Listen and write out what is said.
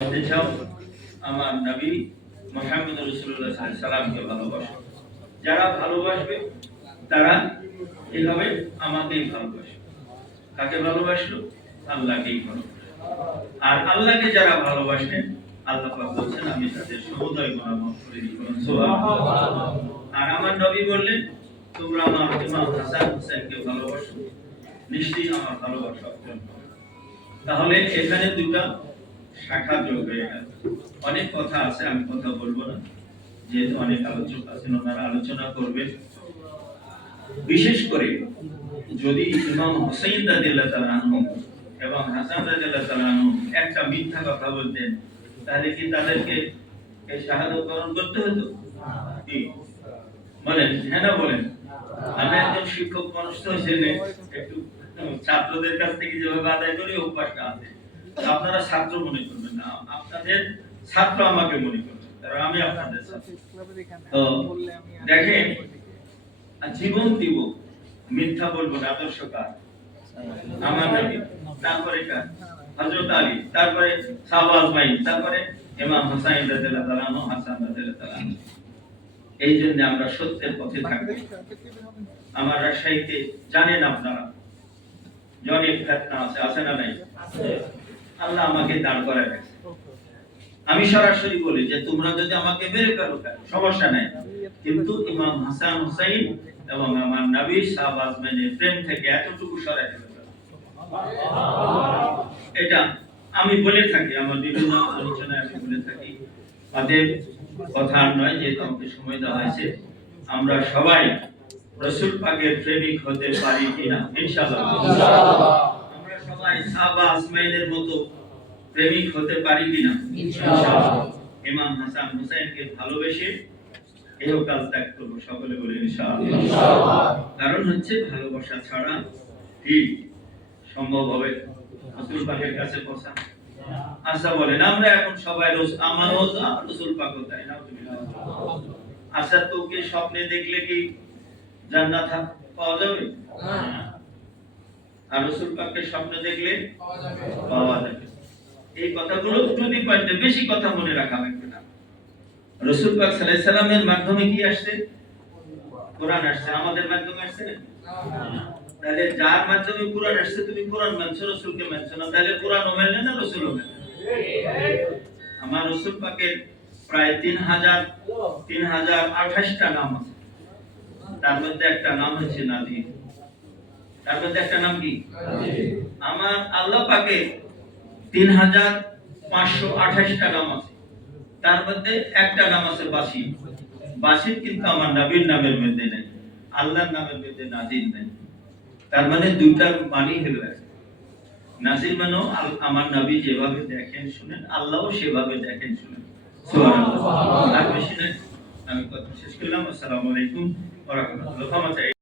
বলতে চাও আমার নবী মুহাম্মদ রাসূলুল্লাহ সাল্লাল্লাহু আলাইহি সাল্লামকে ভালোবাসো। যারা ভালোবাসবে তারা এভাবে আমাকেই ভালোবাসবে। কাকে ভালোবাসলো? আল্লাহকেই ভালোবাসলো। আর আল্লাহকে যারা ভালোবাসেন আল্লাহ পাক বলেন আমি তাদের সমুদয় গুনাহ মাফ করে দিব। সুবহানাল্লাহ। আর আমার নবী বললেন তোমরা আমার ইমাম হাসান হুসাইনকে ভালোবাসো, নিশ্চয়ই আমার ভালোবাসা অর্জন করবে। তাহলে এখানে দুটো শাখা যোগ হয়ে গেল। অনেক কথা আছে, আমি কথা বলবো না, যেহেতু অনেক আলোচক আছেন ওনারা আলোচনা করবেন। বিশেষ করে যদি ইমাম হুসাইন রাদিয়াল্লাহু তাআলা আনহু এবং হাসান রাদিয়াল্লাহু তাআলা আনহু একটা মিথ্যা কথা বলতেন, তাহলে কি তাদেরকে এই শাহাদাত বরণ করতে হতো? কি বলেন? হ্যাঁ না বলেন? আমি একজন শিক্ষক মানুষ তো জেনে একটু ছাত্রদের কাছ থেকে যেভাবে আদায় করি অভ্যাসটা আছে। আপনারা ছাত্র মনে করবেন না, আপনাদের ছাত্র আমাকে মনে করবেন, কারণ আমি আপনাদের ছাত্র। তো দেখেন, জীবন দিব, মিথ্যা বলবো না, আদর্শ কার? আমার নবী, তারপরে কার? হযরত আলী, তারপরে সাহাবা আজমাইন, তারপরে ইমাম হুসাইন রাদিয়াল্লাহু তাআলা আনহু, হাসান রাদিয়াল্লাহু তাআলা আনহু। এই জন্য আমরা সত্যের পথে থাকবো। আমার রাজশাহীতে জানেন আপনারা যে অনেক ফিতনা আছে না নাই? আল্লাহ আমাকে দাঁড় করায় রেখেছে। আমি সরাসরি বলি যে তোমরা যদি আমাকে বের করো সমস্যা নাই, কিন্তু ইমাম হাসান হুসাইন এবং আমার নবী সাহাবা আজমাইনের প্রেম থেকে এতটুকু সরাতে হবে। এটা আমি বলে থাকি, আমার বিভিন্ন আলোচনায় আমি বলে থাকি। তাদের কথা নয়, যেহেতু আমাকে সময় দেওয়া হয়েছে, আমরা সবাই রাসূল পাকের প্রেমিক হতে পারি কিনা? ইনশাআল্লাহ। আমরা সবাই সাহাবা আজমাইনের মতো প্রেমিক হতে পারি কিনা? ইনশাআল্লাহ। ইমাম হাসান হুসাইনকে ভালোবেসে এই কাজ ত্যাগ করব, সকলে বলে ইনশাআল্লাহ। কারণ হচ্ছে ভালোবাসা ছাড়া কি সম্ভব হবে রাসূল পাকের কাছে পৌঁছা? আচ্ছা বলেন, আমরা এখন সবাই আমারও রাসূল পাক তাই না? আচ্ছা, তোকে স্বপ্নে দেখলে কি জান্নাত পাওয়া যাবে? আর রাসূল পাককে স্বপ্নে দেখলে পাওয়া যাবে। এই কথাগুলো যদি পয়েন্টে বেশি কথা মনে রাখা লাগবে না। রাসূল পাক সাল্লাল্লাহু আলাইহি সাল্লামের মাধ্যমে কি আসছে? কোরআন আসছে। আমাদের মাধ্যমে আসছে না? তাহলে যার মাধ্যমে কোরআন আসছে তুমি কোরআন মানছো, রাসূলকে মানছো না, তাহলে কোরআনও মানলে না, রাসূলও মানলে না। আমার রাসূল পাকের প্রায় 3028টা নাম আছে। তার মধ্যে একটা নাম হচ্ছে নাজির। তার মধ্যে একটা নাম কি? আমার আল্লাহ পাকের 3528টা নাম আছে। তার মধ্যে একটা নাম আছে বাসি। বাসির কিন্তু আমার নবীর নামের মধ্যে নেই, আল্লাহর নামের মধ্যে নাজির নেই। তার মানে দুইটার মানি হলো এক। নাজির মানে আমার নবী যেভাবে দেখেন শুনেন, আল্লাহও সেভাবে দেখেন শুনেন। সুবহানাল্লাহ। আর বেশি না, আমি কথা শেষ করলাম। আসসালামু আলাইকুম ওয়া রাহমাতুল্লাহ।